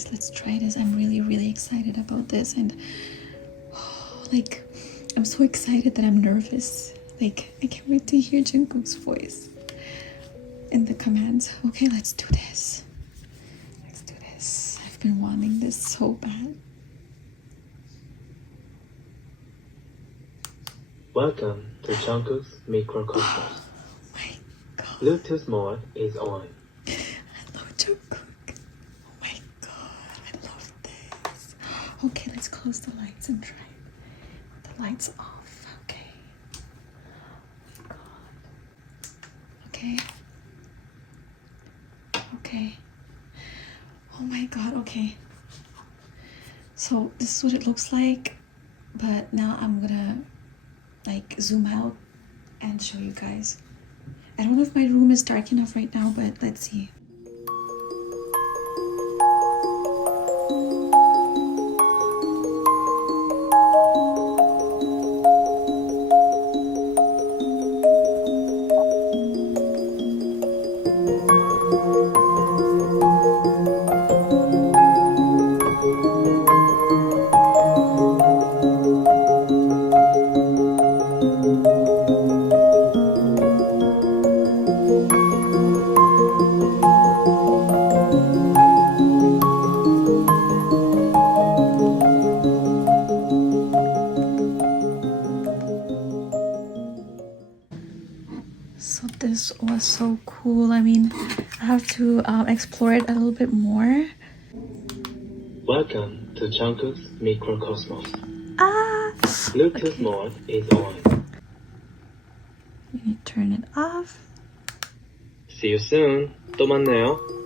guys, let's try this. I'm really excited about this, and like, I'm so excited that I'm nervous. Like, I can't wait to hear Jungkook's voice in the commands. Okay, let's do this. Let's do this. I've been wanting this so bad. Welcome to Jungkook's Mikrokosmos. Oh my god. Bluetooth mode is on. I love Jungkook. Oh my god, I love this. Okay, let's close the lights and try it. The lights off. Okay. Oh my god. Okay. Okay. Oh my god, okay. So this is what it looks like, but now I'm gonna like zoom out and show you guys. I don't know if my room is dark enough right now, but let's see. So this was so cool. I mean, I have to explore it a little bit more. Welcome to Jungkook's Mikrokosmos. Bluetooth Okay. mode is on. You need to turn it off. See you soon. 또 만나요.